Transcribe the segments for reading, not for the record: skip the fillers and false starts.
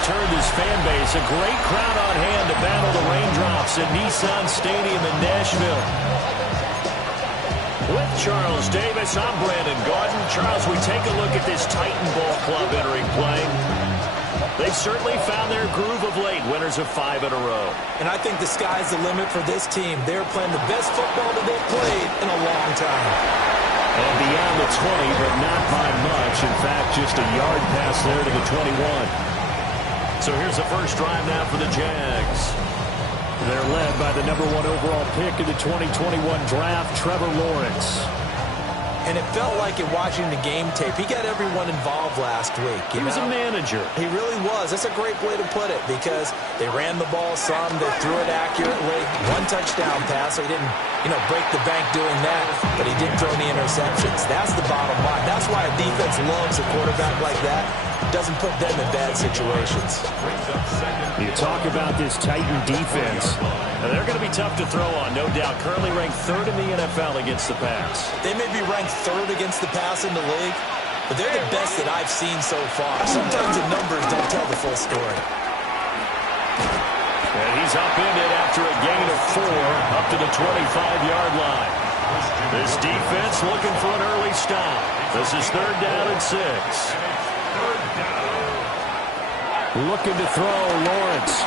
returned his fan base. A great crowd on hand to battle the raindrops at Nissan Stadium in Nashville. With Charles Davis, I'm Brandon Gaudin. Charles, we take a look at this Titan Ball Club entering play. They've certainly found their groove of late, winners of 5 in a row. And I think the sky's the limit for this team. They're playing the best football that they've played in a long time. And beyond the 20, but not by much. In fact, just a yard pass there to the 21. So here's the first drive now for the Jags. They're led by the #1 overall pick in the 2021 draft, Trevor Lawrence. And it felt like in watching the game tape, he got everyone involved last week. He was a manager. He really was. That's a great way to put it because they ran the ball some, they threw it accurately. 1 touchdown pass, so he didn't, break the bank doing that, but he didn't throw any interceptions. That's the bottom line. That's why a defense loves a quarterback like that. Doesn't put them in bad situations. You talk about this Titan defense. Now, they're going to be tough to throw on, no doubt. Currently ranked 3rd in the NFL against the pass. They may be ranked 3rd against the pass in the league, but they're the best that I've seen so far. Sometimes the numbers don't tell the full story. And he's upended after a gain of 4 up to the 25-yard line. This defense looking for an early stop. This is 3rd down and 6. Looking to throw, Lawrence.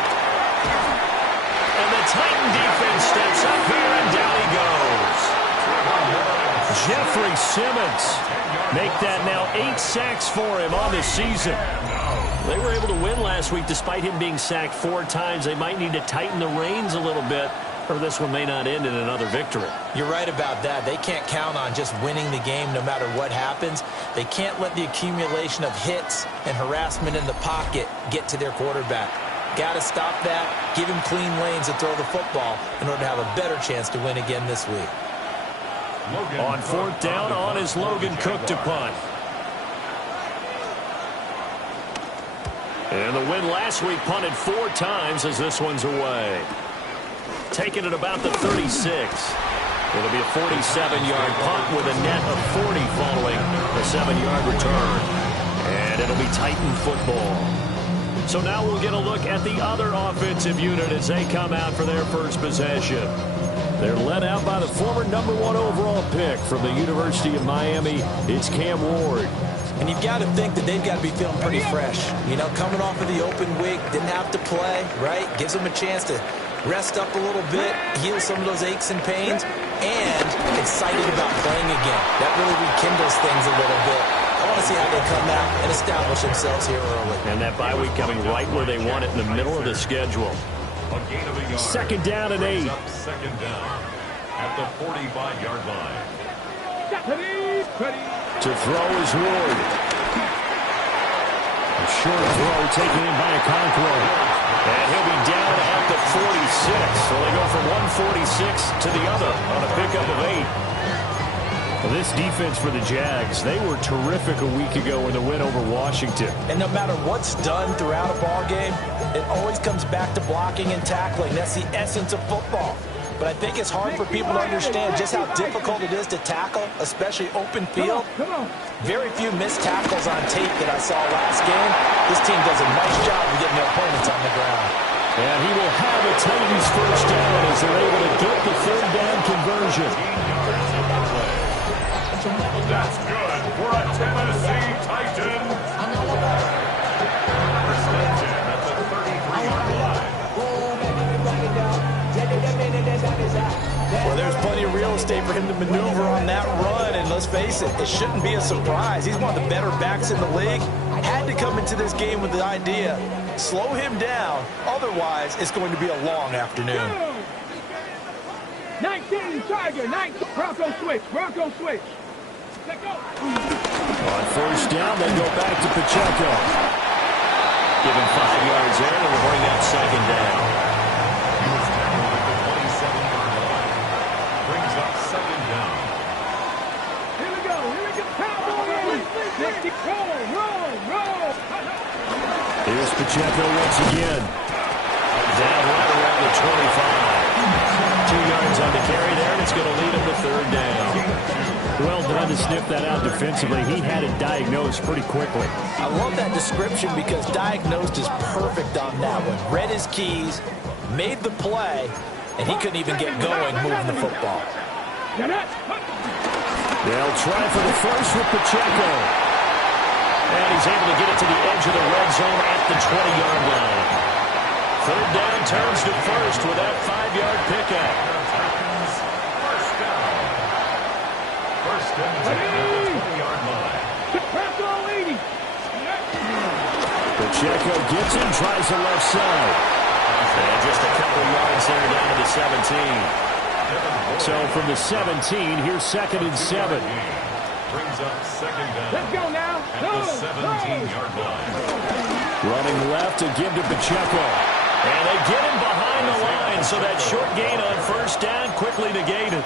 And the Titan defense steps up here, and down he goes. Jeffrey Simmons make that now 8 sacks for him on the season. They were able to win last week despite him being sacked 4 times. They might need to tighten the reins a little bit, or this one may not end in another victory. You're right about that. They can't count on just winning the game no matter what happens. They can't let the accumulation of hits and harassment in the pocket get to their quarterback. Got to stop that, give him clean lanes to throw the football in order to have a better chance to win again this week. On 4th down, on is Logan Cook to punt. And the win last week punted 4 times as this one's away. Taking it about the 36. It'll be a 47-yard punt with a net of 40 following the 7-yard return. And it'll be Titan football. So now we'll get a look at the other offensive unit as they come out for their first possession. They're led out by the former #1 overall pick from the University of Miami. It's Cam Ward. And you've got to think that they've got to be feeling pretty fresh. Coming off of the open week, didn't have to play, right? Gives them a chance to rest up a little bit, heal some of those aches and pains, and excited about playing again. That really rekindles things a little bit. I want to see how they come out and establish themselves here early. And that bye week coming right where they want it, in the middle of the schedule. 2nd down and 8. 2nd down at the 45-yard line. To throw is Ward. A short throw taken in by Okonkwo. And he'll be down at the 46. So they go from 146 to the other on a pickup of 8. Well, this defense for the Jags, they were terrific a week ago in the win over Washington. And no matter what's done throughout a ball game, it always comes back to blocking and tackling. That's the essence of football. But I think it's hard for people to understand just how difficult it is to tackle, especially open field. Very few missed tackles on tape that I saw last game. This team does a nice job of getting their opponents on the ground. And he will have a Titans first down as they're able to get the 3rd down conversion. That's good for a Tennessee Titan. Reception at the 33-yard line. Well, there's plenty of real estate for him to maneuver on that run, and let's face it, it shouldn't be a surprise. He's one of the better backs in the league. Had to come into this game with the idea, slow him down, otherwise it's going to be a long afternoon. 19, Tiger, 19, Bronco switch. On 1st down, they go back to Pacheco. Give him 5 yards there, and we'll bring that 2nd down. Brings up 2nd down. Here we go. Cowboys. Roll. Here's Pacheco once again. Down right around the 25. 2 yards on the carry there, and it's going to lead him to 3rd down. Well done to sniff that out defensively. He had it diagnosed pretty quickly. I love that description because diagnosed is perfect on that one. Read his keys, made the play, and he couldn't even get going moving the football. They'll try for the first with Pacheco. And he's able to get it to the edge of the red zone at the 20-yard line. Third down turns to first with that 5-yard pickup. First and 10 at the 20-yard line. Pacheco gets him, tries the left side. And just a couple yards there down to the 17. So from the 17, here's 2nd and 7. Brings up second down. Let's go now. At the 17-yard line. Running left to give to Pacheco. And they get him behind the line, so that short gain on first down quickly negated.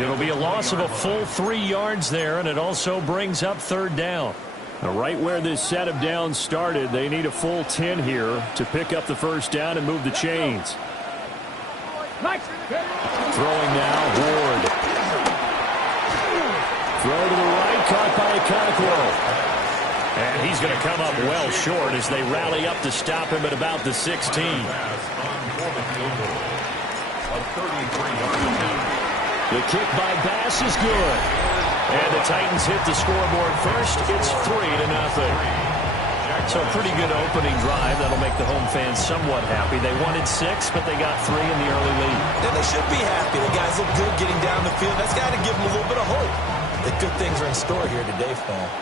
It'll be a loss of a full 3 yards there, and it also brings up third down. Now, right where this set of downs started, they need a full 10 here to pick up the first down and move the chains. Throwing now, Ward. Throw to the right, caught by Okonkwo. And he's going to come up well short as they rally up to stop him at about the 16. The kick by Bass is good. And the Titans hit the scoreboard first. It's 3-0. So a pretty good opening drive. That'll make the home fans somewhat happy. They wanted 6, but they got 3 in the early lead. And they should be happy. The guys look good getting down the field. That's got to give them a little bit of hope that good things are in store here today for them.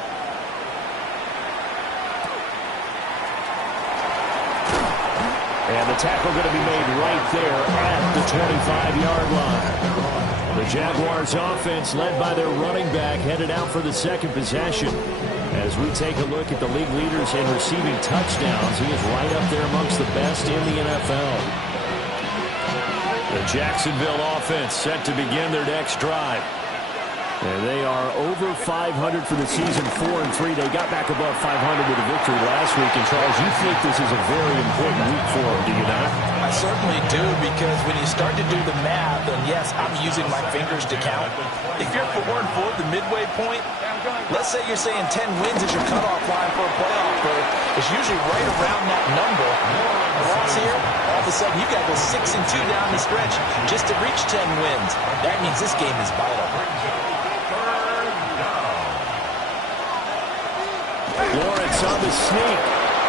And the tackle going to be made right there at the 25-yard line. The Jaguars offense led by their running back headed out for the second possession. As we take a look at the league leaders in receiving touchdowns, he is right up there amongst the best in the NFL. The Jacksonville offense set to begin their next drive. And they are over 500 for the season, 4-3. They got back above 500 with a victory last week. And, Charles, you think this is a very important week for them, do you not? I certainly do, because when you start to do the math, and yes, I'm using my fingers to count. If you're 4-4, the midway point, let's say you're saying 10 wins is your cutoff line for a playoff berth. It's usually right around that number. Loss here, all of a sudden you got to go 6-2 down the stretch just to reach 10 wins. That means this game is vital. Lawrence on the sneak,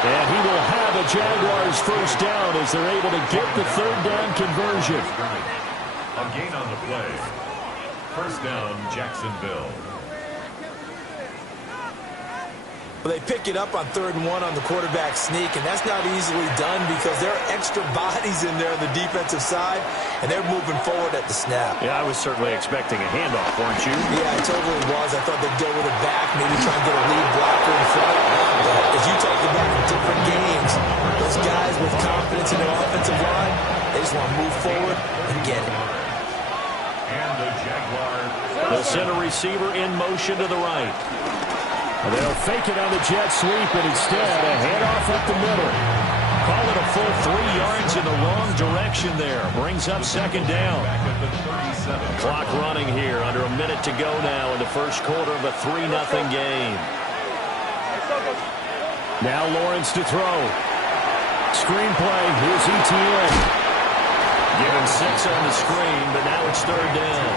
and he will have a Jaguars first down as they're able to get the third down conversion. A gain on the play. First down, Jacksonville. Well, they pick it up on 3rd and 1 on the quarterback sneak, and that's not easily done because there are extra bodies in there on the defensive side, and they're moving forward at the snap. Yeah, I was certainly expecting a handoff, weren't you? Yeah, I totally was. I thought they'd go with it back, maybe try and get a lead blocker in front. But as you talked about in different games, those guys with confidence in their offensive line, they just want to move forward and get it. And the Jaguars. The center receiver in motion to the right. They'll fake it on the jet sweep, and instead a handoff up the middle. Call it a full 3 yards in the wrong direction there. Brings up second down. Clock running here. Under a minute to go now in the first quarter of a 3-0 game. Now Lawrence to throw. Screenplay. Here's ETN. Given 6 on the screen, but now it's third down.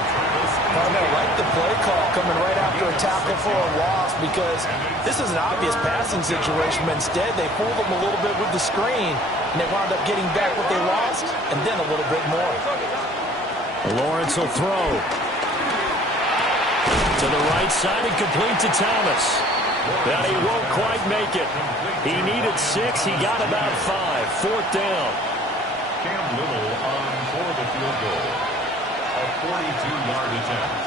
I like the play call coming right after a tackle for a loss, because this is an obvious passing situation, but instead they fooled them a little bit with the screen, and they wound up getting back what they lost, and then a little bit more. Lawrence will throw. To the right side and complete to Thomas. But he won't quite make it. He needed 6. He got about 5. Fourth down. Cam Little on for the field goal. A 42-yard attempt.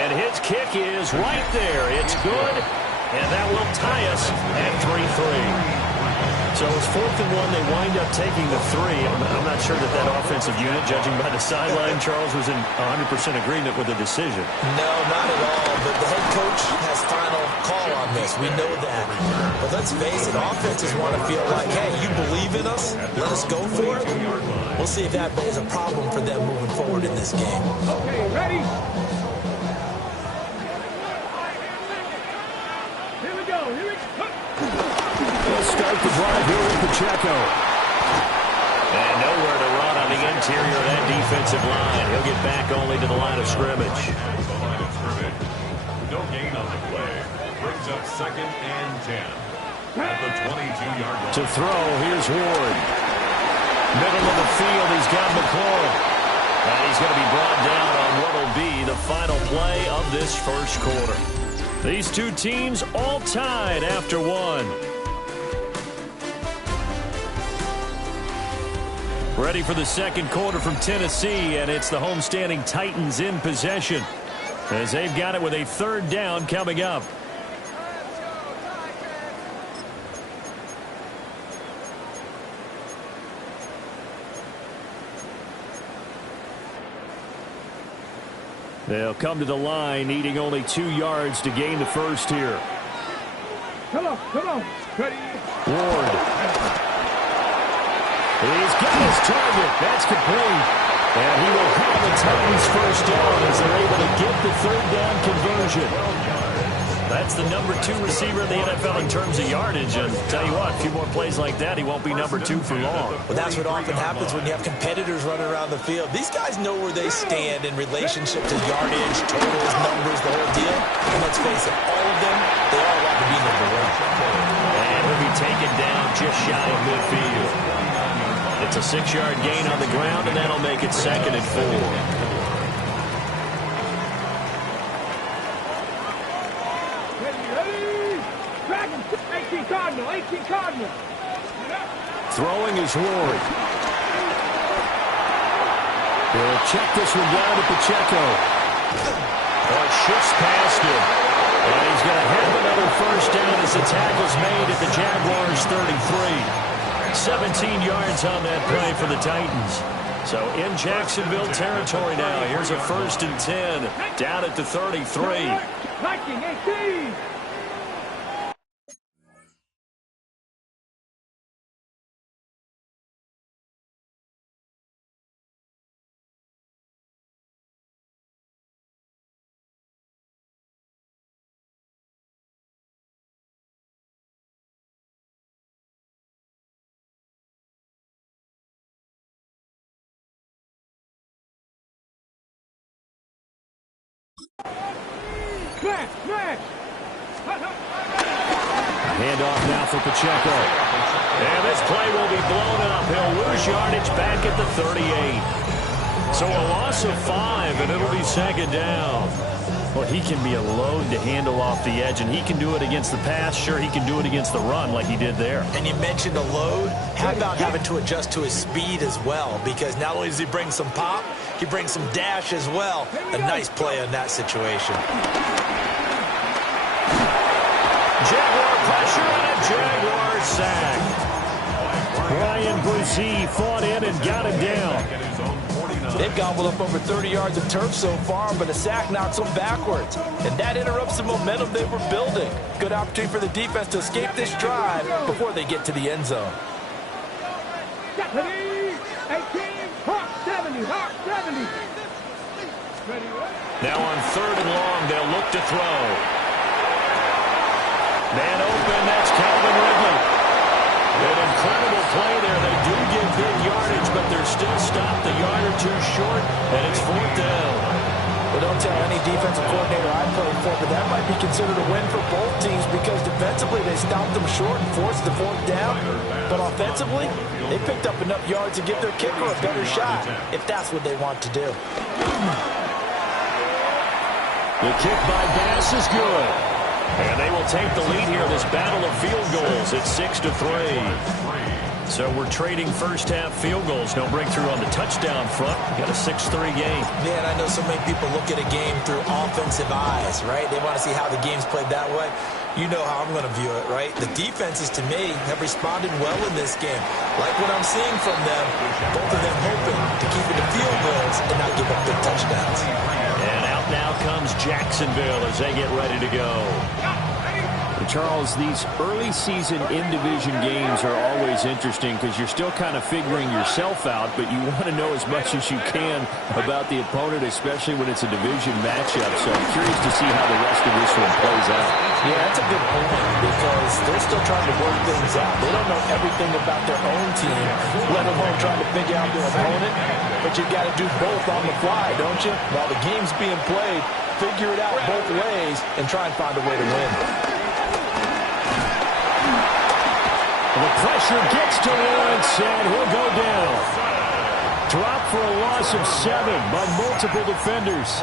And his kick is right there. It's good. And that will tie us at 3-3. So it's 4th and 1. They wind up taking the 3. I'm not sure that offensive unit, judging by the sideline, Charles, was in 100% agreement with the decision. No, not at all. But the head coach has final call on this. We know that. But let's face it, offenses want to feel like, hey, you believe in us? Let us go for it. We'll see if that is a problem for them moving forward in this game. Okay, ready? drive here with Pacheco. And nowhere to run on the interior of that defensive line. He'll get back only to the line of scrimmage. No gain on the play. Brings up 2nd and 10. At the 22-yard line. To throw, here's Ward. Middle of the field, he's got McLaurin. And he's going to be brought down on what will be the final play of this first quarter. These two teams all tied after one. Ready for the second quarter from Tennessee, and it's the homestanding Titans in possession as they've got it with a 3rd down coming up. They'll come to the line, needing only 2 yards to gain the first here. Come on. Ready. Ward. He's got his target. That's complete. And he will have the Titans first down as they're able to get the 3rd down conversion. That's the number 2 receiver in the NFL in terms of yardage. And tell you what, a few more plays like that, he won't be number 2 for long. Well, that's what often happens when you have competitors running around the field. These guys know where they stand in relationship to yardage, totals, numbers, the whole deal. And let's face it, all of them, they all want to be number 1. And he'll be taken down just shy of midfield. It's a 6-yard gain on the ground, and that'll make it 2nd and 4. Dragon. 18 Cardinal. Throwing is Ward. He'll check this one down to Pacheco. Oh, it shifts past him. And he's going to have another first down as the tackle's made at the Jaguars' 33. 17 yards on that play for the Titans. So in Jacksonville territory now. Here's a 1st and 10 down at the 33. 19-18. Smash! Handoff now for Pacheco. And this play will be blown up. He'll lose yardage back at the 38. So a loss of 5, and it'll be 2nd down. Well, he can be a load to handle off the edge, and he can do it against the pass. Sure, he can do it against the run like he did there. And you mentioned a load. How about having to adjust to his speed as well? Because not only does he bring some pop, he brings some dash as well. A nice play in that situation. Jaguar pressure and a Jaguar sack. Ryan Brzee fought in and got him down. They've gobbled up over 30 yards of turf so far, but a sack knocks them backwards. And that interrupts the momentum they were building. Good opportunity for the defense to escape this drive before they get to the end zone. 18, Hawk 70. Now on 3rd and long, they'll look to throw. Man open, that's Calvin Ridley. An incredible play there. They do get big yardage, but they're still stopped a yard or 2 short, and it's 4th down. Well, don't tell any defensive coordinator I played for, but that might be considered a win for both teams because defensively they stopped them short and forced the 4th down. But offensively, they picked up enough yards to give their kicker a better shot if that's what they want to do. The kick by Bass is good. And they will take the lead here in this battle of field goals. It's 6-3. So we're trading first-half field goals. No breakthrough on the touchdown front. Got a 6-3 game. Man, I know so many people look at a game through offensive eyes, right? They want to see how the game's played that way. You know how I'm going to view it, right? The defenses, to me, have responded well in this game. Like what I'm seeing from them, both of them hoping to keep it to field goals and not give up big touchdowns. And out now comes Jacksonville as they get ready to go. The Charles, these early season in-division games are always interesting because you're still kind of figuring yourself out, but you want to know as much as you can about the opponent, especially when it's a division matchup. So I'm curious to see how the rest of this one plays out. Yeah, that's a good point because they're still trying to work things out. They don't know everything about their own team, let alone trying to figure out their opponent. But you've got to do both on the fly, don't you? While the game's being played, figure it out both ways and try and find a way to win. The pressure gets to Lawrence, and he'll go down. Drop for a loss of 7 by multiple defenders.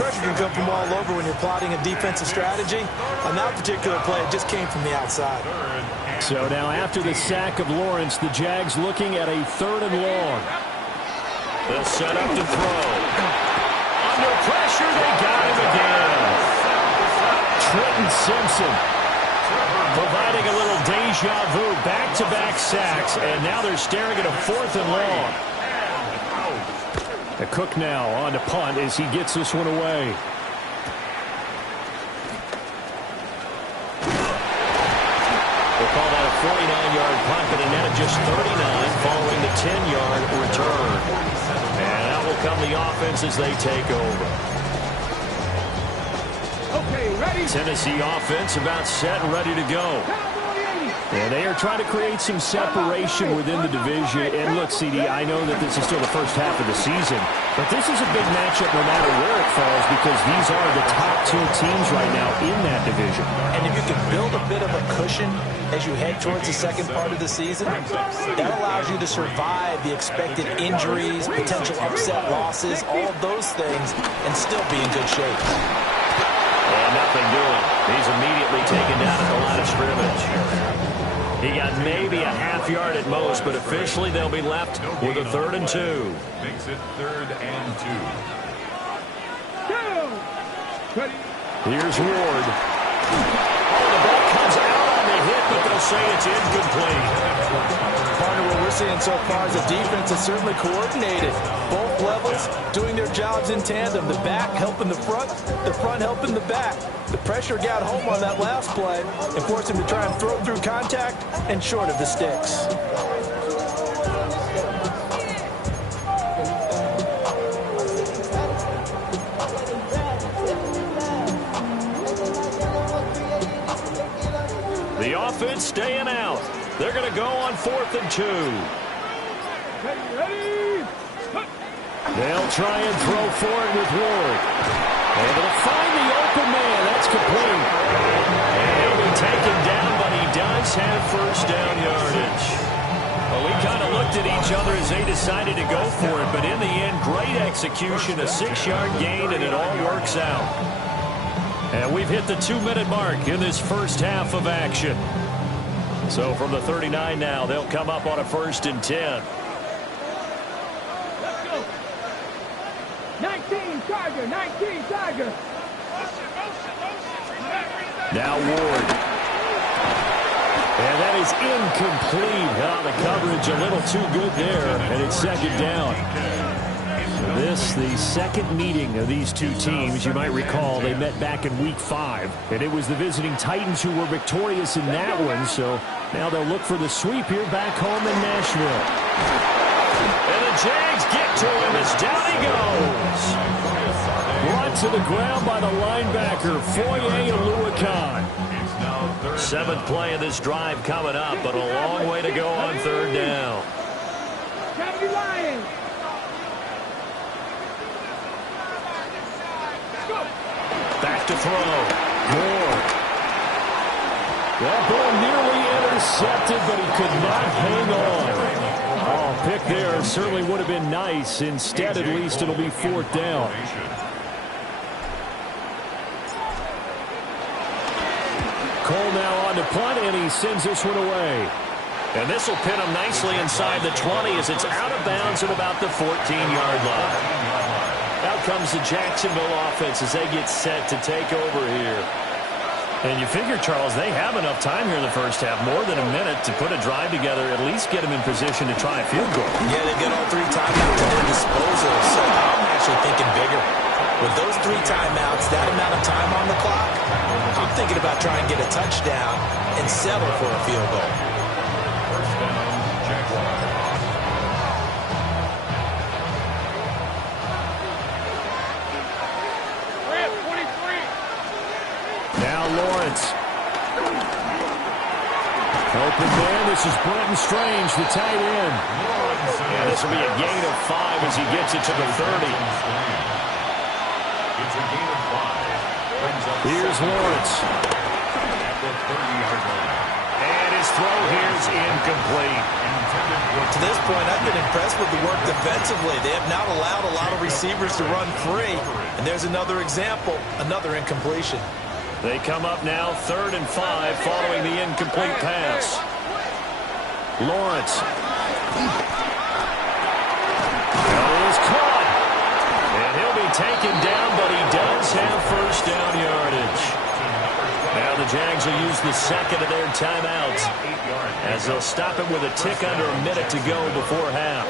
Pressure can come from all over when you're plotting a defensive strategy. On that particular play, it just came from the outside. So now after the sack of Lawrence, the Jags looking at a 3rd and long. They'll set up to throw. Under pressure, they got him again. Trenton Simpson providing a little deja vu, back-to-back sacks, and now they're staring at a 4th and long. The Cook now on to punt as he gets this one away. We'll call that a 49-yard punt, but a net of just 39 following the 10-yard return. And out will come the offense as they take over. Okay, ready? Tennessee offense about set and ready to go. And they are trying to create some separation within the division. And look, CD, I know that this is still the first half of the season, but this is a big matchup no matter where it falls because these are the top 2 teams right now in that division. And if you can build a bit of a cushion as you head towards the second part of the season, that allows you to survive the expected injuries, potential upset losses, all of those things, and still be in good shape. And nothing doing. He's immediately taken down at the line of scrimmage. He got maybe a half yard at most, but officially they'll be left with a 3rd and 2. Makes it 3rd and 2. Here's Ward. Oh, the ball comes out on the hit, but they'll say it's incomplete. Partner, what we're seeing so far is the defense is certainly coordinated. Both levels doing their jobs in tandem. The back helping the front helping the back. The pressure got home on that last play and forced him to try and throw through contact and short of the sticks. The offense staying out. They're going to go on 4th and 2. Ready? They'll try and throw for it with Ward. Able to find the open man. That's complete. And he'll be taken down, but he does have first down yardage. Well, we kind of looked at each other as they decided to go for it, but in the end, great execution, a 6-yard gain, and it all works out. And we've hit the 2-minute mark in this first half of action. So from the 39 now, they'll come up on a 1st and 10. Let's go. 19 Tiger, 19 Tiger. Now Ward. And that is incomplete. The coverage a little too good there, and it's 2nd down. This, the second meeting of these two teams. You might recall they met back in Week 5, and it was the visiting Titans who were victorious in that one, so now they'll look for the sweep here back home in Nashville. And the Jags get to him as down he goes. Brought to the ground by the linebacker, Foye Aluakan. 7th play of this drive coming up, but a long way to go on 3rd down. Back to throw. Moore. That ball nearly intercepted, but he could not hang on. Oh, pick there certainly would have been nice. Instead, at least, it'll be 4th down. Cole now on to punt, and he sends this one away. And this will pin him nicely inside the 20 as it's out of bounds at about the 14-yard line. Out comes the Jacksonville offense as they get set to take over here. And you figure, Charles, they have enough time here in the first half, more than a minute, to put a drive together, at least get them in position to try a field goal. Yeah, they've got all 3 timeouts at their disposal, so I'm actually thinking bigger. With those 3 timeouts, that amount of time on the clock, I'm thinking about trying to get a touchdown and settle for a field goal. First down, Jaguars. Now Lawrence. Open man, this is Brenton Strange, the tight end. And this will be a gain of 5 as he gets it to the 30. It's a gain of 5. Brings up Here's Lawrence. at the 30-yard line. And his throw here is incomplete. To this point, I've been impressed with the work defensively. They have not allowed a lot of receivers to run free. And there's another example, another incompletion. They come up now 3rd and 5 following the incomplete pass. Lawrence. That is caught. And he'll be taken down, but he does have first down yardage. Now the Jags will use the second of their timeouts as they'll stop it with a tick under a minute to go before half.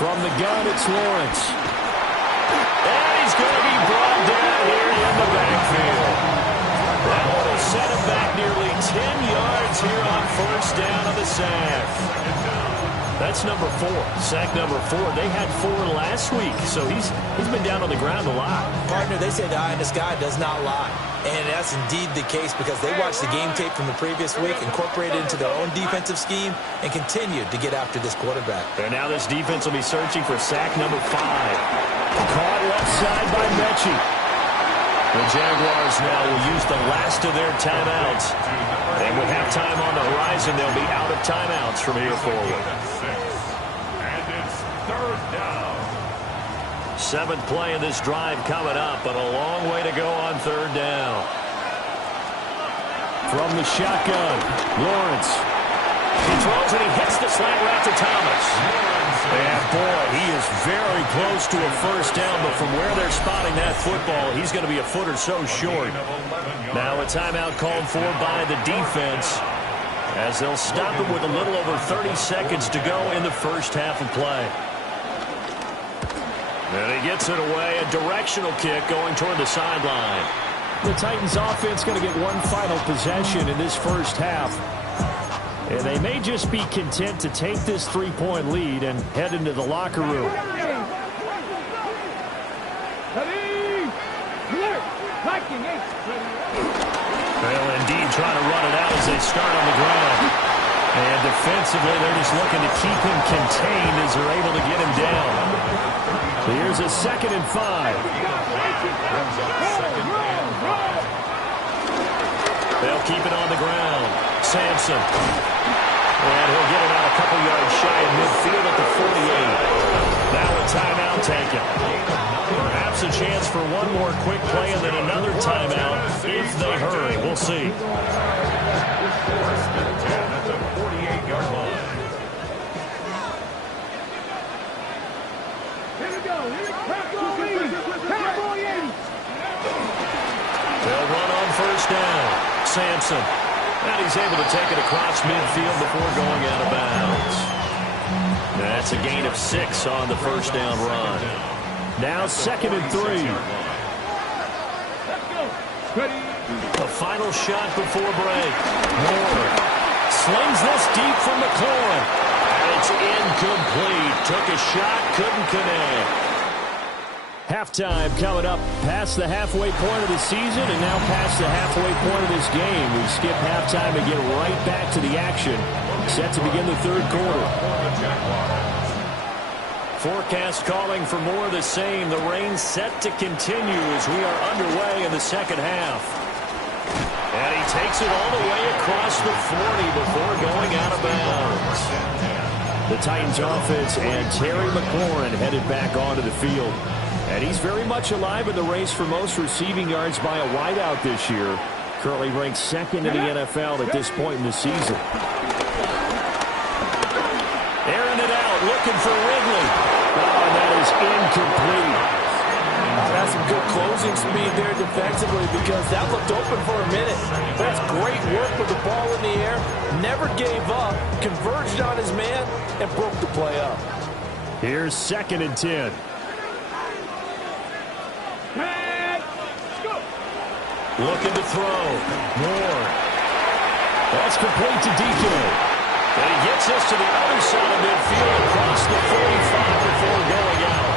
From the gun, it's Lawrence. And he's going to be brought down here in the backfield. That one will set him back nearly 10 yards here on first down of the sack. That's number 4. Sack number 4. They had 4 last week, so he's been down on the ground a lot. Partner, they say the eye in the sky does not lie. And that's indeed the case because they watched the game tape from the previous week, incorporated it into their own defensive scheme, and continued to get after this quarterback. And now this defense will be searching for sack number 5. Caught left side by Mechie. The Jaguars now will use the last of their timeouts. And with halftime on the horizon, they'll be out of timeouts from here forward. And it's 3rd down. 7th play of this drive coming up, but a long way to go on 3rd down. From the shotgun, Lawrence. He throws and he hits the slant route to Thomas. And boy, he is very close to a first down, but from where they're spotting that football, he's going to be a foot or so short. Now a timeout called for by the defense as they'll stop it with a little over 30 seconds to go in the first half of play. And he gets it away, a directional kick going toward the sideline. The Titans offense going to get one final possession in this first half. And they may just be content to take this 3-point lead and head into the locker room. Well, indeed, trying to run it out as they start on the ground. And defensively, they're just looking to keep him contained as they're able to get him down. Here's a 2nd and 5. They'll keep it on the ground. Sampson. And he'll get it out a couple yards shy of midfield at the 48. Now a timeout taken. Perhaps a chance for one more quick play and then another timeout if they hurry. We'll see. First and 10 at the 48-yard line. Here we go. They'll run on first down. Sampson. And he's able to take it across midfield before going out of bounds. That's a gain of 6 on the first down run. Now 2nd and 3. The final shot before break. Moore slings this deep from McLaurin. And it's incomplete. Took a shot, couldn't connect. Halftime coming up past the halfway point of the season and now past the halfway point of this game. We skip halftime and get right back to the action. Set to begin the 3rd quarter. Forecast calling for more of the same. The rain set to continue as we are underway in the 2nd half. And he takes it all the way across the 40 before going out of bounds. The Titans offense and Terry McLaurin headed back onto the field. And he's very much alive in the race for most receiving yards by a wideout this year. Currently ranked 2nd in the NFL at this point in the season. Airing it out, looking for Ridley. Oh, and that is incomplete. That's some good closing speed there defensively because that looked open for a minute. That's great work with the ball in the air. Never gave up, converged on his man, and broke the play up. Here's 2nd and 10. Looking to throw. Moore. That's complete to DK. And he gets us to the other side of midfield across the 45 before going out.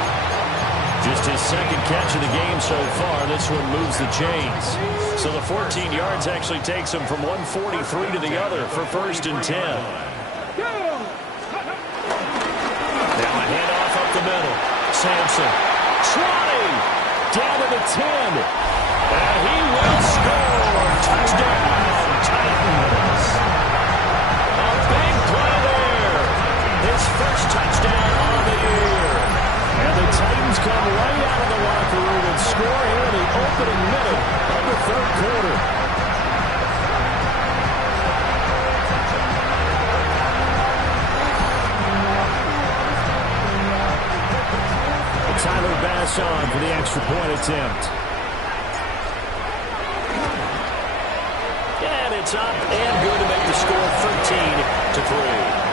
Just his second catch of the game so far. This one moves the chains. So the 14 yards actually takes him from 143 to the other for 1st and 10. Now a handoff up the middle. Sampson. 20. Down to the 10. And he will score. Touchdown, Titans. A big play there. His first touchdown on the year. And the Titans come right out of the locker room and score here in the opening minute of the 3rd quarter. Tyler Bass on for the extra point attempt. And it's up and good to make the score 13-3.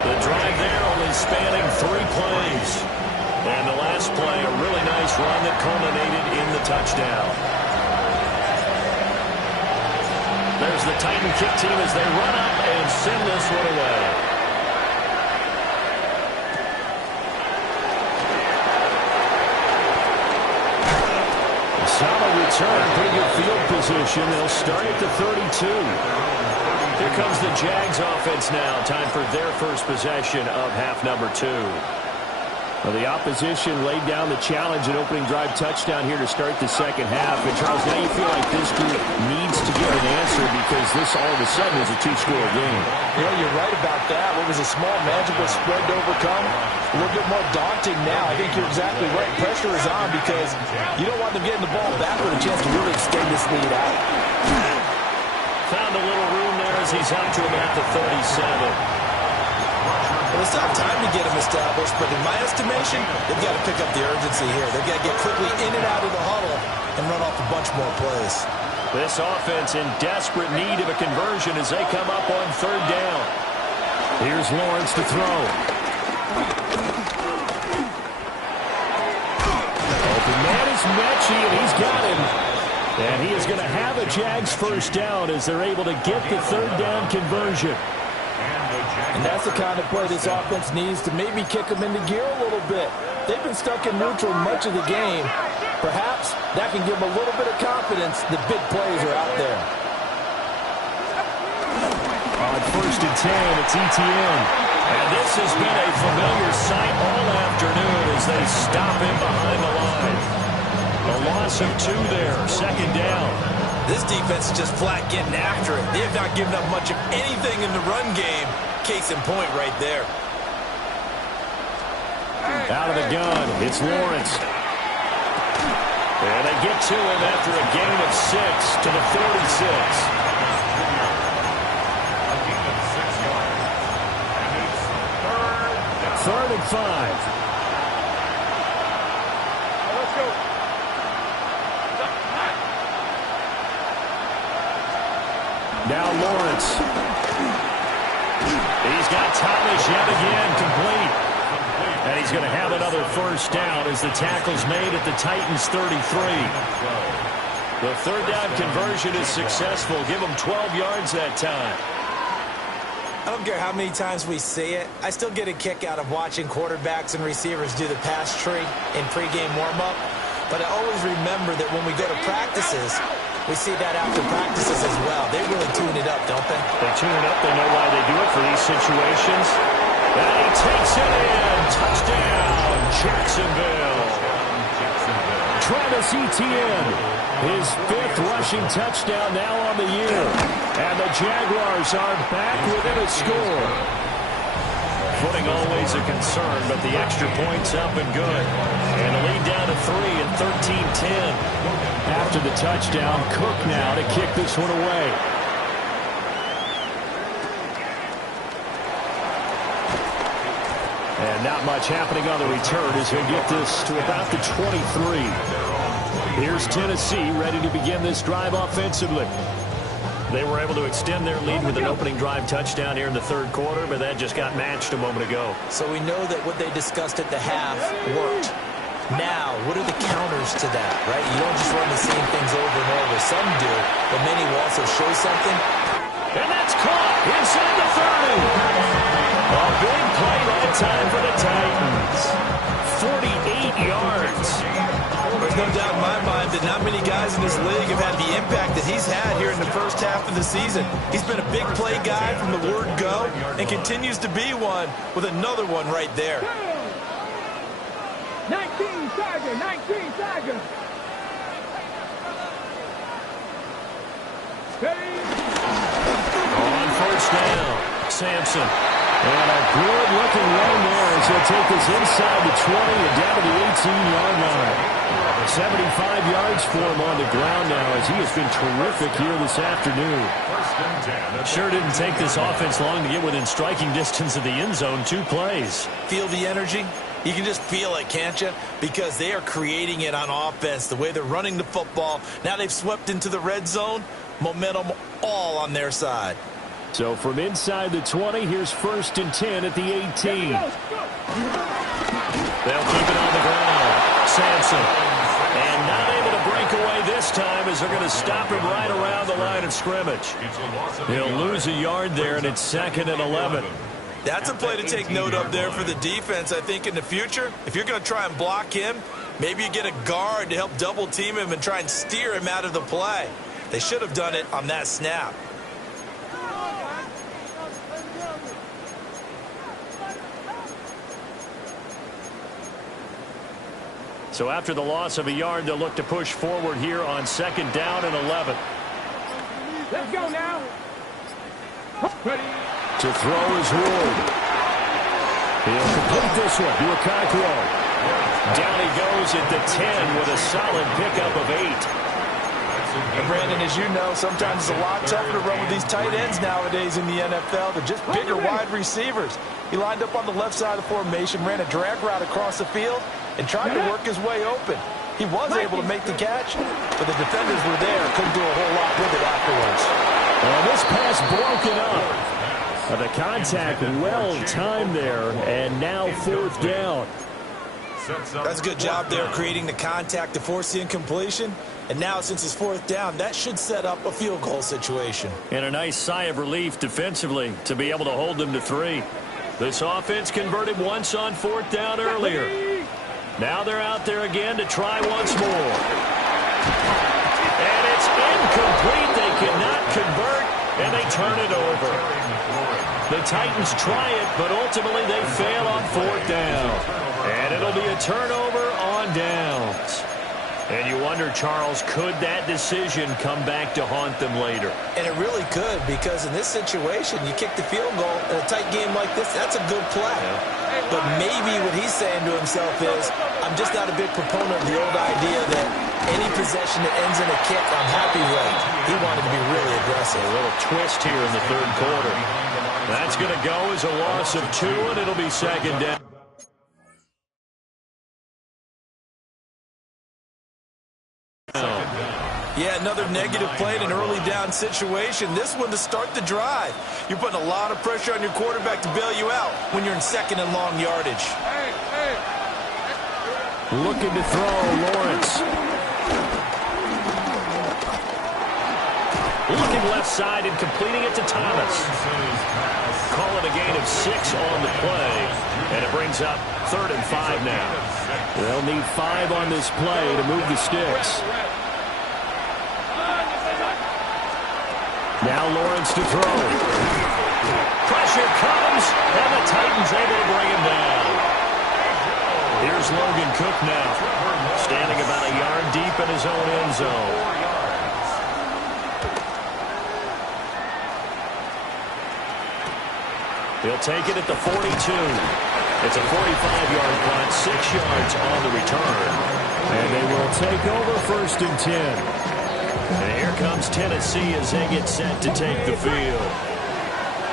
The drive there only spanning 3 plays. And the last play, a really nice run that culminated in the touchdown. There's the Titan kick team as they run up and send this one away. Solid return, pretty good field position. They'll start at the 32. Here comes the Jags offense now. Time for their first possession of half number 2. Well, the opposition laid down the challenge and opening drive touchdown here to start the second half. And, Charles, now you feel like this group needs to get an answer because this all of a sudden is a 2-score game. Yeah, you're right about that. What was a small, manageable spread to overcome, a little bit more daunting now. I think you're exactly right. Pressure is on because you don't want them getting the ball back with a chance to really extend this lead out. Found a little room there as he's out to him at the 37. Well, it's not time to get them established, but in my estimation, they've got to pick up the urgency here. They've got to get quickly in and out of the huddle and run off a bunch more plays. This offense in desperate need of a conversion as they come up on 3rd down. Here's Lawrence to throw. Open man is Mechie, and he's got him. And he is going to have a Jags first down as they're able to get the 3rd down conversion. And that's the kind of play this offense needs to maybe kick them into gear a little bit. They've been stuck in neutral much of the game. Perhaps that can give them a little bit of confidence that big plays are out there. On 1st and 10, it's ETN. And this has been a familiar sight all afternoon as they stop him behind the line. A loss of 2 there, 2nd down. This defense is just flat getting after it. They have not given up much of anything in the run game. Case in point right there. Out of the gun, it's Lawrence. And they get to him after a gain of 6 to the 46. A gain of 6 yards. And it's 3rd and 5. Let's go. Now Lawrence. He's got Thomas yet again complete. And he's going to have another first down as the tackle's made at the Titans' 33. The 3rd down conversion is successful. Give him 12 yards that time. I don't care how many times we see it. I still get a kick out of watching quarterbacks and receivers do the pass tree in pregame warm-up. But I always remember that when we go to practices, we see that after practices as well. They really tune it up, don't they? They tune it up. They know why they do it for these situations. And he takes it in. Touchdown, Jacksonville. Travis Etienne, his 5th rushing touchdown now on the year. And the Jaguars are back within a score. Footing always a concern, but the extra point's up and good. And a lead down to 3 and 13-10. After the touchdown, Cook now to kick this one away. And not much happening on the return as he'll get this to about the 23. Here's Tennessee ready to begin this drive offensively. They were able to extend their lead with an opening drive touchdown here in the third quarter, but that just got matched a moment ago. So we know that what they discussed at the half worked. Now, what are the counters to that, right? You don't just run the same things over and over. Some do, but many will also show something. And that's caught inside the 30. A big play that time for the Titans. 48 yards. There's no doubt in my mind that not many guys in this league have had the impact that he's had here in the first half of the season. He's been a big play guy from the word go and continues to be one with another one right there. 19 Tiger, 19 Tiger. On first down, Sampson. And a good-looking run there as he'll take this inside the 20 and down to the 18-yard line. 75 yards for him on the ground now as he has been terrific here this afternoon. Sure didn't take this offense long to get within striking distance of the end zone. 2 plays. Feel the energy? You can just feel it, can't you? Because they are creating it on offense, the way they're running the football. Now they've swept into the red zone. Momentum all on their side. So from inside the 20, here's 1st and 10 at the 18. They'll keep it on the ground. Sampson. And not able to break away this time as they're going to stop him right around the line of scrimmage. He'll lose a yard there, and it's 2nd and 11. That's a play to take note of there for the defense, I think, in the future. If you're going to try and block him, maybe you get a guard to help double team him and try and steer him out of the play. They should have done it on that snap. So after the loss of a yard, they'll look to push forward here on 2nd down and 11. Let's go now. Ready. To throw is Ward. He'll complete this one to Okakwo. Down he goes at the 10 with a solid pickup of 8. And Brandon, as you know, sometimes it's a lot tougher to run with these tight ends nowadays in the NFL. They're just bigger wide receivers. He lined up on the left side of the formation, ran a drag route across the field, and tried to work his way open. He was able to make the catch, but the defenders were there. Couldn't do a whole lot with it afterwards. Well, this pass broken up. The contact well-timed there, and now 4th down. That's a good job there creating the contact to force the incompletion. And now, since it's 4th down, that should set up a field goal situation. And a nice sigh of relief defensively to be able to hold them to 3. This offense converted once on 4th down earlier. Now they're out there again to try once more. And it's incomplete. They cannot convert, and they turn it over. The Titans try it, but ultimately they fail on 4th down. And it'll be a turnover on downs. And you wonder, Charles, could that decision come back to haunt them later? And it really could, because in this situation, you kick the field goal in a tight game like this, that's a good play. But maybe what he's saying to himself is, I'm just not a big proponent of the old idea that any possession that ends in a kick, I'm happy with. He wanted to be really aggressive. A little twist here in the third quarter. That's going to go as a loss of 2, and it'll be 2nd down. Yeah, another negative play in an early down situation. This one to start the drive. You're putting a lot of pressure on your quarterback to bail you out when you're in 2nd and long yardage. Looking to throw, Lawrence. Looking left side and completing it to Thomas. Call it a gain of 6 on the play. And it brings up 3rd and 5 now. They'll need 5 on this play to move the sticks. Now Lawrence to throw. Pressure comes, and the Titans able to bring him down. Here's It's Logan Cook now, standing about a yard deep in his own end zone. He'll take it at the 42. It's a 45-yard punt, 6 yards on the return. And they will take over 1st and 10. And here comes Tennessee as they get set to take the field.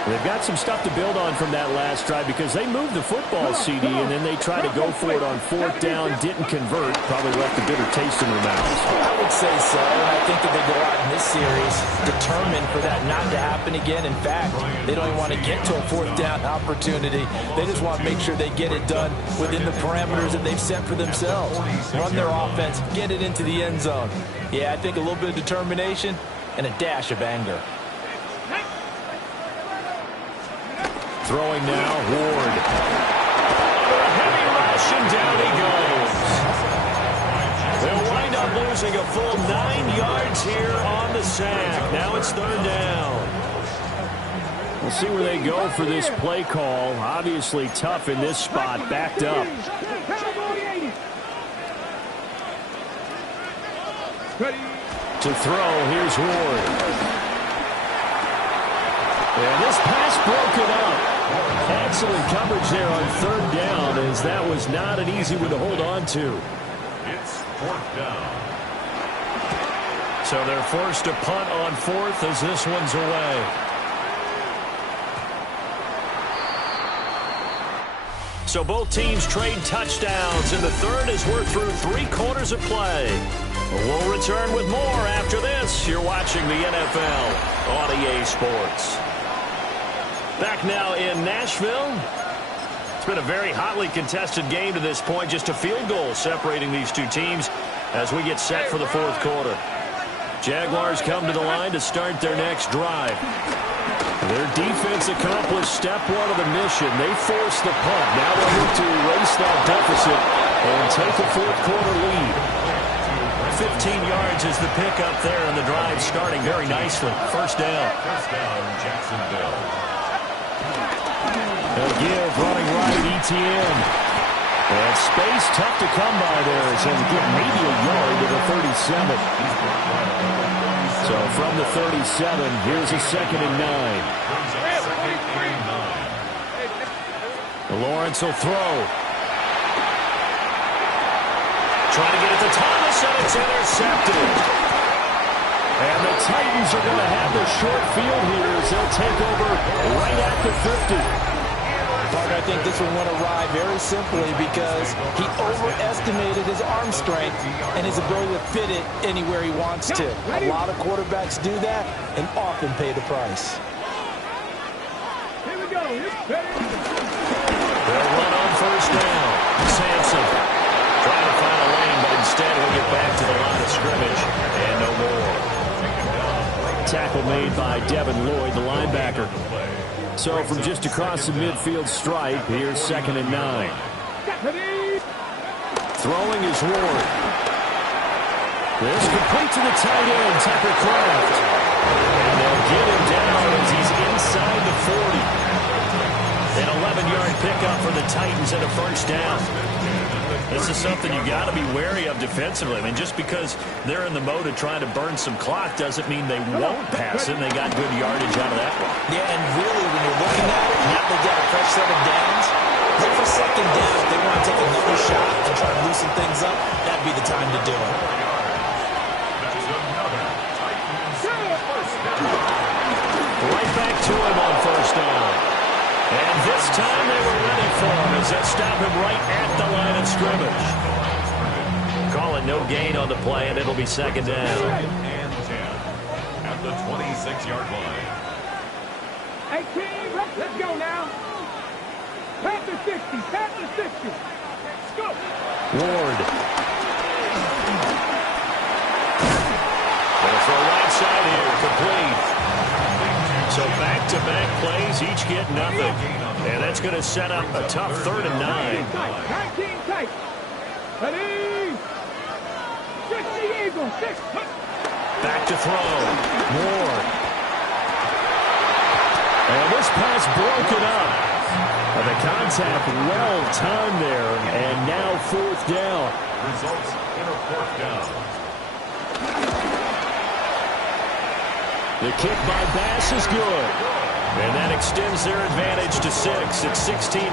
They've got some stuff to build on from that last drive because they moved the football, CD, and then they tried to go for it on 4th down, didn't convert, probably left a bitter taste in their mouths. I would say so, and I think that they go out in this series determined for that not to happen again. In fact, they don't even want to get to a 4th down opportunity. They just want to make sure they get it done within the parameters that they've set for themselves. Run their offense, get it into the end zone. Yeah, I think a little bit of determination and a dash of anger. Throwing now, Ward. A heavy rush, and down he goes. They'll wind up losing a full 9 yards here on the sack. Now it's 3rd down. We'll see where they go for this play call. Obviously tough in this spot, backed up. To throw, here's Ward. And this pass broken up. Excellent coverage there on 3rd down, as that was not an easy one to hold on to. It's 4th down. So they're forced to punt on 4th as this one's away. So both teams trade touchdowns, and the third as we're through 3 quarters of play. We'll return with more after this. You're watching the NFL on EA Sports. Back now in Nashville. It's been a very hotly contested game to this point. Just a field goal separating these two teams as we get set for the 4th quarter. Jaguars come to the line to start their next drive. Their defense accomplished step 1 of the mission. They forced the punt. Now they need to erase that deficit and take a 4th quarter lead. 15 yards is the pickup there, and the drive starting very nicely. 1st down. 1st down, Jacksonville. They'll give running right, ETN. And space tough to come by there as he'll get maybe a yard to the 37. So from the 37, here's a 2nd and 9. Lawrence will throw. Trying to get it to Thomas, and it's intercepted. And the Titans are going to have the short field here as they'll take over right at the 50. I think this one went awry very simply because he overestimated his arm strength and his ability to fit it anywhere he wants to. A lot of quarterbacks do that and often pay the price. Here we go. They'll run on 1st down. Sampson trying to find a lane, but instead he'll get back to the line of scrimmage and no more. Tackle made by Devin Lloyd, the linebacker. So from just across the midfield stripe, here's 2nd and 9. Throwing is Ward. This complete to the tight end, Tucker Kraft. And they'll get him down as he's inside the 40. An 11-yard pickup for the Titans and a 1st down. This is something you got to be wary of defensively. I mean, just because they're in the mode of trying to burn some clock doesn't mean they won't pass it. They got good yardage out of that one. Yeah, and really, when you're looking at it, now they've got a fresh set of downs. Look for 2nd down. If they want to take another shot and try to loosen things up, that'd be the time to do it. Right back to him on 1st down. And this time they were ready for him as they stop him right at the line of scrimmage. Call it no gain on the play, and it'll be 2nd down. 2nd and 10 at the 26-yard line. 18, let's go now. Pat the 60, pat the 60. Let's go. Ward. Gonna throw right side here, complete. So back-to-back plays, each get nothing. And that's going to set up a tough 3rd and 9. 19 tight. Ready. 60 Eagles. 6. Back to throw. Ward. And this pass broken up. The contact well timed there, and now fourth down. Results in a fourth down. The kick by Bass is good. And that extends their advantage to 6. It's 16-10.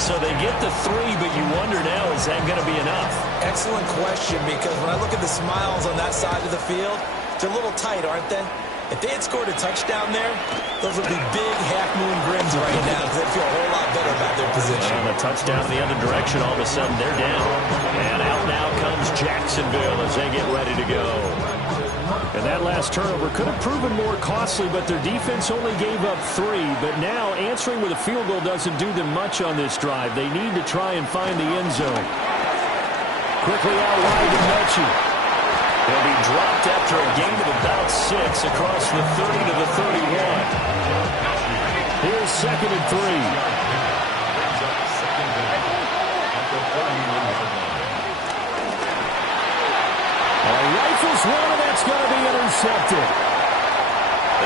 So they get the 3, but you wonder now, is that going to be enough? Excellent question, because when I look at the smiles on that side of the field, they're a little tight, aren't they? If they had scored a touchdown there, those would be big half-moon grins right now because they feel a whole lot better about their position. And a touchdown in the other direction, all of a sudden they're down. And out now comes Jacksonville as they get ready to go. And that last turnover could have proven more costly, but their defense only gave up 3. But now answering with a field goal doesn't do them much on this drive. They need to try and find the end zone. Quickly out wide to Mechie. He'll be dropped after a gain of about 6 across the 30 to the 31. Here's 2nd and 3. Rifles one, and that's going to be intercepted.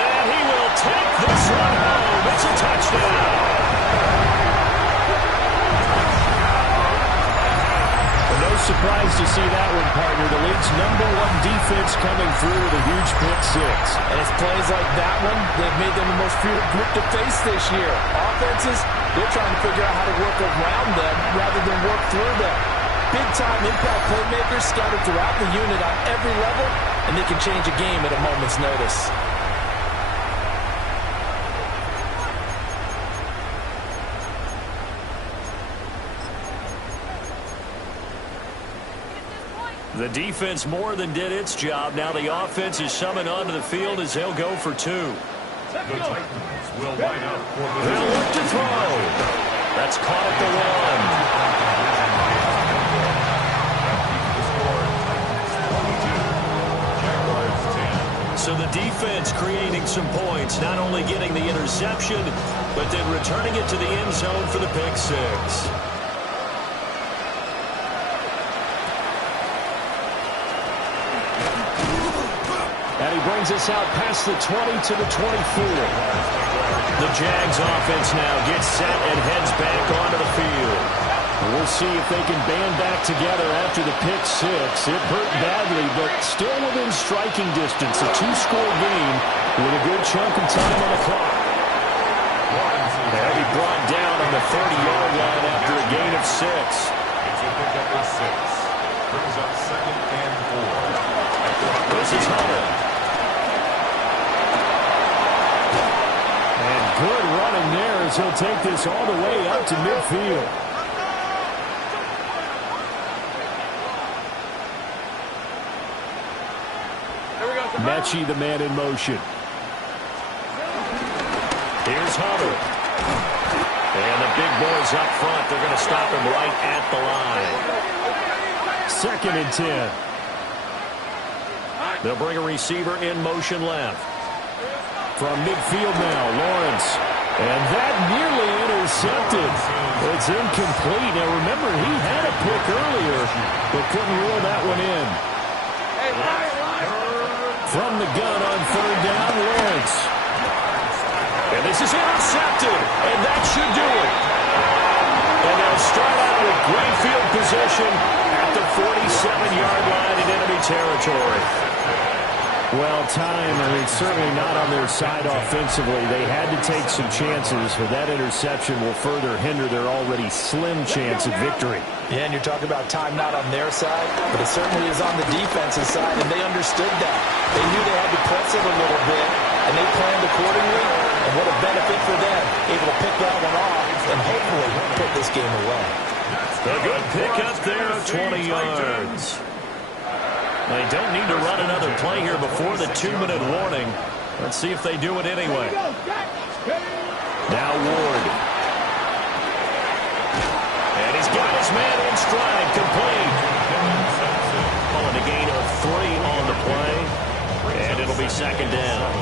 And he will take this one home. It's a touchdown. No surprise to see that one, partner. The league's #1 defense coming through with a huge pick 6. And it's plays like that one they've made them the most feared group to face this year. Offenses, they're trying to figure out how to work around them rather than work through them. Big-time impact playmakers scattered throughout the unit on every level, and they can change a game at a moment's notice. The defense more than did its job. Now the offense is summoned onto the field as they'll go for 2. The Titans will line up for the... They'll look to throw. That's caught at the 1. So the defense creating some points, not only getting the interception, but then returning it to the end zone for the pick 6. And he brings us out past the 20 to the 24. The Jags offense now gets set and heads back onto the field. We'll see if they can band back together after the pick 6. It hurt badly, but still within striking distance. A 2-score game with a good chunk of time on the clock. They'll be brought down on the 30-yard line after a gain of 6. It's a pickup of 6. Brings up 2nd and 4. This is Hunter. Good running there as he'll take this all the way up to midfield. Mechie, the man in motion. Here's Hunter. And the big boys up front, they're going to stop him right at the line. 2nd and 10. They'll bring a receiver in motion left. From midfield now, Lawrence. And that nearly intercepted. It's incomplete. Now, remember, he had a pick earlier, but couldn't reel that one in. From the gun on 3rd down, Lawrence. And this is intercepted, and that should do it. And they'll start out with great field position at the 47-yard line in enemy territory. Well, time, certainly not on their side offensively. They had to take some chances, but that interception will further hinder their already slim chance of victory. Yeah, and you're talking about time not on their side, but it certainly is on the defensive side, and they understood that. They knew they had to press it a little bit, and they planned accordingly, and what a benefit for them, able to pick that one off and hopefully put this game away. A good pick up there of 20 yards. They don't need to run another play here before the 2-minute warning. Let's see if they do it anyway. Now Ward. And he's got his man in stride, complete. Calling a gain of 3 on the play. And it'll be 2nd down.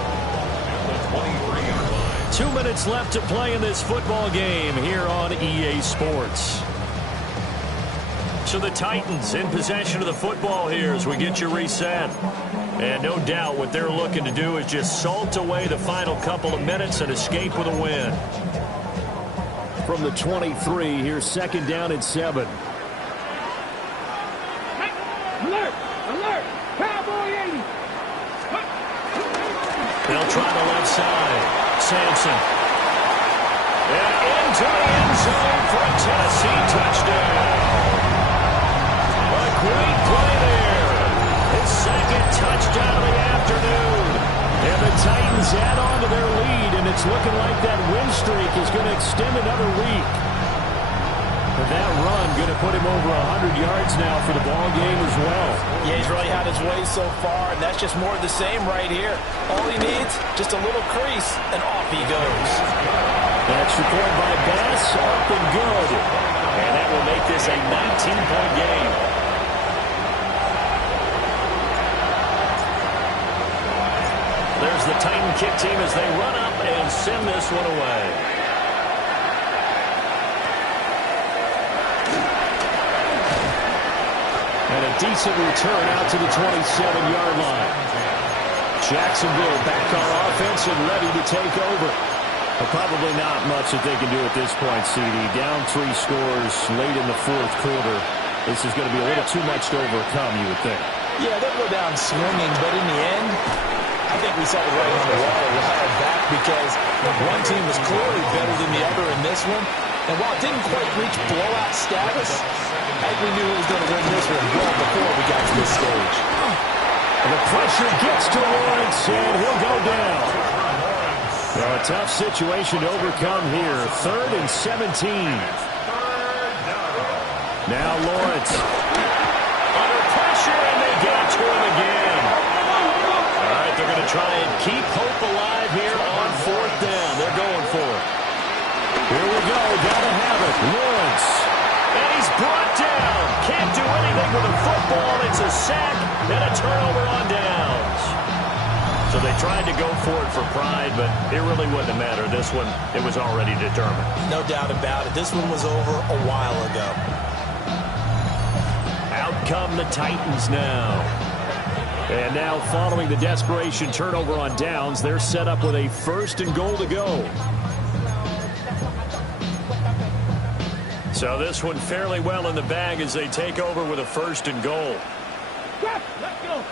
2 minutes left to play in this football game here on EA Sports. So the Titans in possession of the football here as we get you reset. And no doubt what they're looking to do is just salt away the final couple of minutes and escape with a win. from the 23. Here's 2nd down and 7. Alert! Alert! Cowboy 80! They'll try the left side. Sampson. And into the end zone for a Tennessee touchdown. A great play there. His 2nd touchdown of the afternoon. And the Titans add on to their lead, and it's looking like that win streak is going to extend another week. And that run going to put him over 100 yards now for the ball game as well. Yeah, he's really had his way so far, and that's just more of the same right here. All he needs, just a little crease, and off he goes. Extra point by Bass, up and good. And that will make this a 19-point game. There's the Titan kick team as they run up and send this one away. And a decent return out to the 27-yard line. Jacksonville back on offense and ready to take over. But probably not much that they can do at this point, CD. Down 3 scores late in the 4th quarter. This is going to be a little too much to overcome, you would think. Yeah, they'll go down swinging, but in the end, I think we saw the writing on the wall a while back because one team was clearly better than the other in this one. And while it didn't quite reach blowout status, I think we knew who was going to win this one well before we got to this stage. And the pressure gets to Lawrence, and he'll go down. Well, a tough situation to overcome here. 3rd and 17. Now Lawrence. Under pressure, and they get to him again. All right, they're going to try and keep hope alive here on 4th down. They're going for it. Here we go. Gotta have it. Lawrence. And he's brought down. Can't do anything with a football. It's a sack and a turnover on downs. So they tried to go for it for pride, but it really wouldn't matter. This one, it was already determined. No doubt about it. This one was over a while ago. Out come the Titans now. And now following the desperation turnover on downs, they're set up with a 1st and goal to go. So this one fairly well in the bag as they take over with a 1st and goal. Let's go.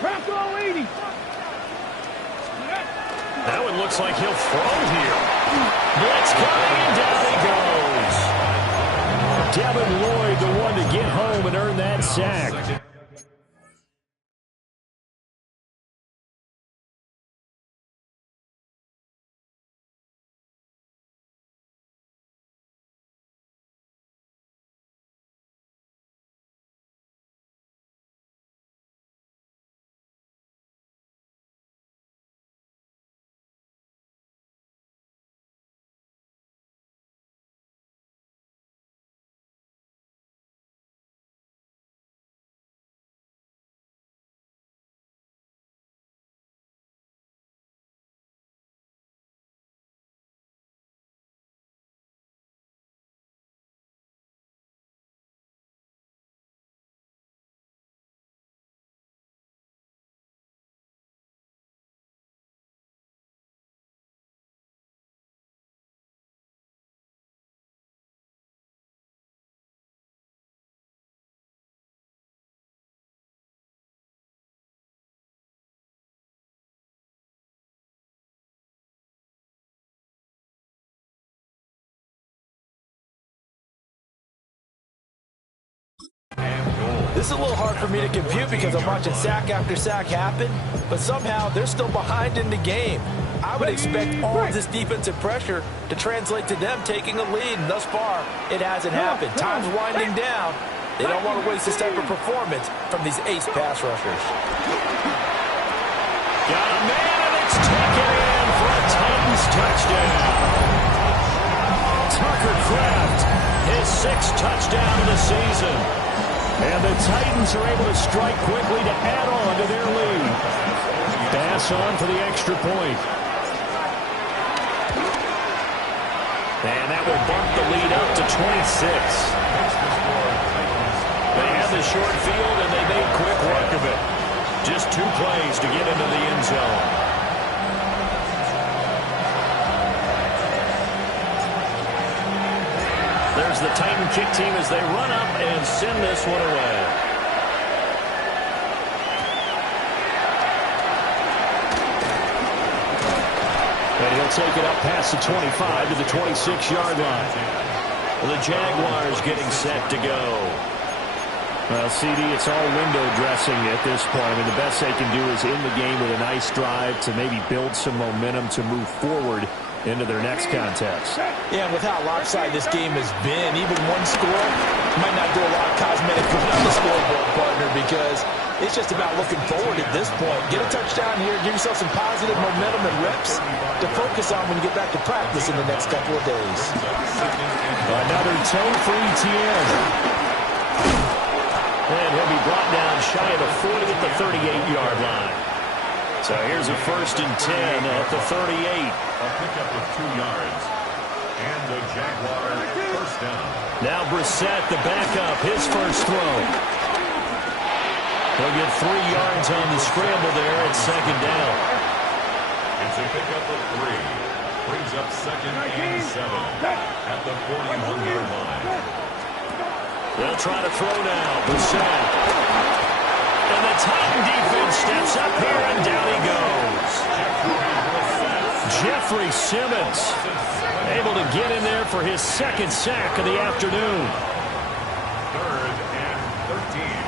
Bronco 80. That one looks like he'll throw here. Blitz coming, and down he goes. Devin Lloyd, the one to get home and earn that sack. This is a little hard for me to compute because I'm watching sack after sack happen, but somehow they're still behind in the game. I would expect all of this defensive pressure to translate to them taking a lead, and thus far, it hasn't happened. Time's winding down. They don't want to waste this type of performance from these ace pass rushers. Got a man, and it's taken in for a Titans touchdown. Tucker Kraft, his 6th touchdown of the season. And the Titans are able to strike quickly to add on to their lead. Pass on for the extra point. And that will bump the lead up to 26. They had the short field, and they made quick work of it. Just 2 plays to get into the end zone. there's the Titan kick team as they run up and send this one away. And he'll take it up past the 25 to the 26-yard line. The Jaguars getting set to go. Well, CD, it's all window dressing at this point. I mean, the best they can do is in the game with a nice drive to maybe build some momentum to move forward into their next contest. Yeah, and with how lopsided this game has been, even one score might not do a lot of cosmetic good on the scoreboard, partner, because it's just about looking forward at this point. Get a touchdown here, give yourself some positive momentum and reps to focus on when you get back to practice in the next couple of days. Another toe for ETN. And he'll be brought down shy of the 40 at the 38-yard line. So here's a 1st and 10 at the 38. A pickup of 2 yards. And the Jaguar first down. Now Brissett, the backup, his first throw. He'll get 3 yards on the scramble there at 2nd down. It's a pickup of 3. Brings up 2nd and 7 at the 41-yard line. They'll try to throw now. Brissett. And the Titan defense steps up here, and down he goes. Jeffrey Simmons able to get in there for his 2nd sack of the afternoon. 3rd and 13.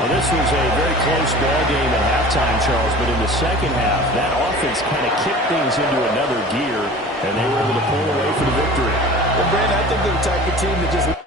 Well, this was a very close ball game at halftime, Charles, but in the second half, that offense kind of kicked things into another gear, and they were able to pull away for the victory. Well, Brandon, I think they're the type of team that just